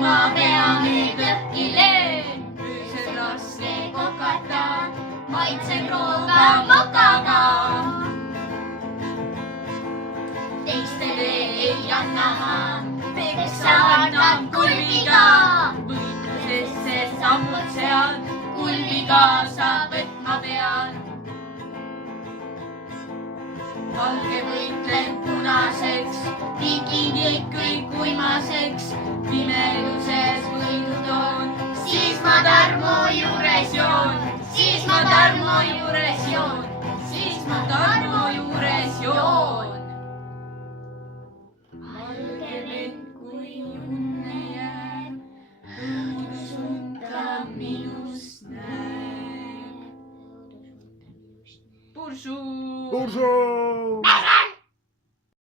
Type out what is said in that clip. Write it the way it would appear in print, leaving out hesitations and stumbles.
ma pea nüüd lõhki löön. öösel raske kokata, maitseb rooga mokaga. teistele ei anna ma, peksa annan kulbiga. võitlusesse sammud sean, kulbiga sa võtma pead. valge võitlen punaseks, tigin kõik uimaseks, pimeduses võidu toon, siis ma Tarmo juures joon, siis ma Tarmo juures joon, siis ma Tarmo juures joon. valge vend, kui unne jääb, õudusund ta minust näeb. Bonjour! Bonjour!